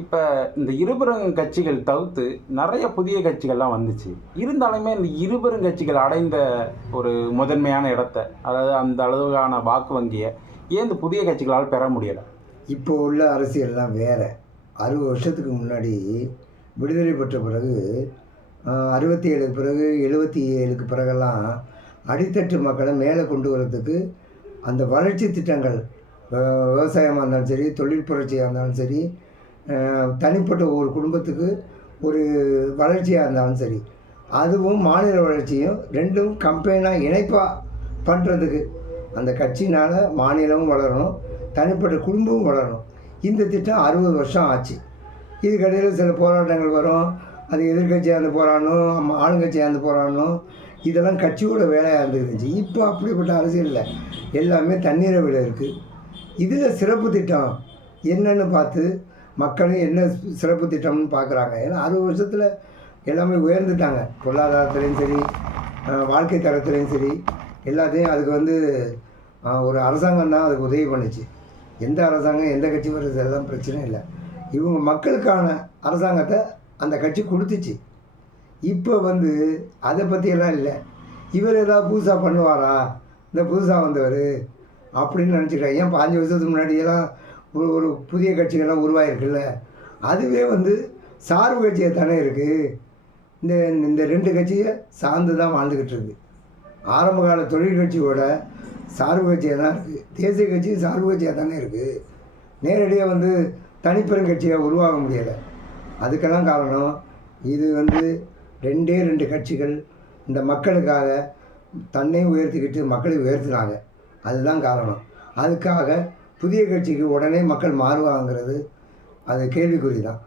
இப்போ இந்த இருபெரும் கட்சிகள் தவிர்த்து நிறைய புதிய கட்சிகள்லாம் வந்துச்சு. இருந்தாலுமே இந்த இருபெரும் கட்சிகள் அடைந்த ஒரு முதன்மையான இடத்த அதாவது அந்த அளவுக்கான வாக்கு வங்கியை ஏன் இந்த புதிய கட்சிகளால் பெற முடியலை? இப்போ உள்ள அரசியல்லாம் வேறு. அறுபது வருஷத்துக்கு முன்னாடி விடுதலை பெற்ற பிறகு அறுபத்தி ஏழுக்கு பிறகு எழுபத்தி ஏழுக்கு பிறகெல்லாம் அடித்தட்டு மக்களை மேலே கொண்டு வரதுக்கு அந்த வளர்ச்சி திட்டங்கள் விவசாயமாக இருந்தாலும் சரி தொழில் புரட்சியாக இருந்தாலும் சரி தனிப்பட்ட ஒரு குடும்பத்துக்கு ஒரு வளர்ச்சியாக இருந்தாலும் சரி அதுவும் மாநில வளர்ச்சியும் ரெண்டும் கம்பெனியாக இணைப்பாக பண்ணுறதுக்கு அந்த கட்சினால் மாநிலமும் வளரணும் தனிப்பட்ட குடும்பமும் வளரணும். இந்த திட்டம் அறுபது வருஷம் ஆச்சு. இதுக்கடையில் சில போராட்டங்கள் வரும். அது எதிர்கட்சியாக இருந்து போராடணும் ஆளுங்கட்சியாக இருந்து போராடணும். இதெல்லாம் கட்சியோட வேலையாக இருந்துருந்துச்சு இப்போ அப்படிப்பட்ட அரசியல் இல்லை. எல்லாமே தண்ணீரை விட இருக்குது இதில் சிறப்பு திட்டம் என்னன்னு பார்த்து மக்களும் என்ன சிறப்பு திட்டம்னு பார்க்குறாங்க. ஏன்னா அறுபது வருஷத்தில் எல்லாமே உயர்ந்துட்டாங்க. பொருளாதாரத்துலேயும் சரி வாழ்க்கை தரத்துலேயும் சரி எல்லாத்தையும் அதுக்கு வந்து ஒரு அரசாங்கம் தான் அதுக்கு உதவி பண்ணுச்சு. எந்த அரசாங்கம் எந்த கட்சி வருது எல்லாம் பிரச்சனை இல்லை. இவங்க மக்களுக்கான அரசாங்கத்தை அந்த கட்சி கொடுத்துச்சு. இப்போ வந்து அதை பற்றியெல்லாம் இல்லை. இவர் ஏதாவது புதுசாக பண்ணுவாரா? இந்த புதுசாக வந்தவர் அப்படின்னு நினச்சிக்கிறாங்க. ஏன் பாஞ்சு வருஷத்துக்கு முன்னாடியெல்லாம் ஒரு ஒரு புதிய கட்சிகள்லாம் உருவாயிருக்குல்ல. அதுவே வந்து சார்பு கட்சியாக தானே இருக்குது இந்த இந்த ரெண்டு கட்சியை சார்ந்து தான் வாழ்ந்துக்கிட்டு இருக்கு. ஆரம்ப கால தொழிற்கட்சியோட சார்பு கட்சியாக தான் இருக்குது தேசிய கட்சி சார்பு கட்சியாக தானே இருக்குது நேரடியாக வந்து தனிப்பெரும் கட்சியாக உருவாக முடியலை. அதுக்கெல்லாம் காரணம் இது வந்து ரெண்டே ரெண்டு கட்சிகள் இந்த மக்களுக்காக தன்னையும் உயர்த்திக்கிட்டு மக்களை உயர்த்தினாங்க. அதுதான் காரணம். அதுக்காக புதிய கட்சிக்கு உடனே மக்கள் மாறுவாங்கிறது அது கேள்விக்குறி தான்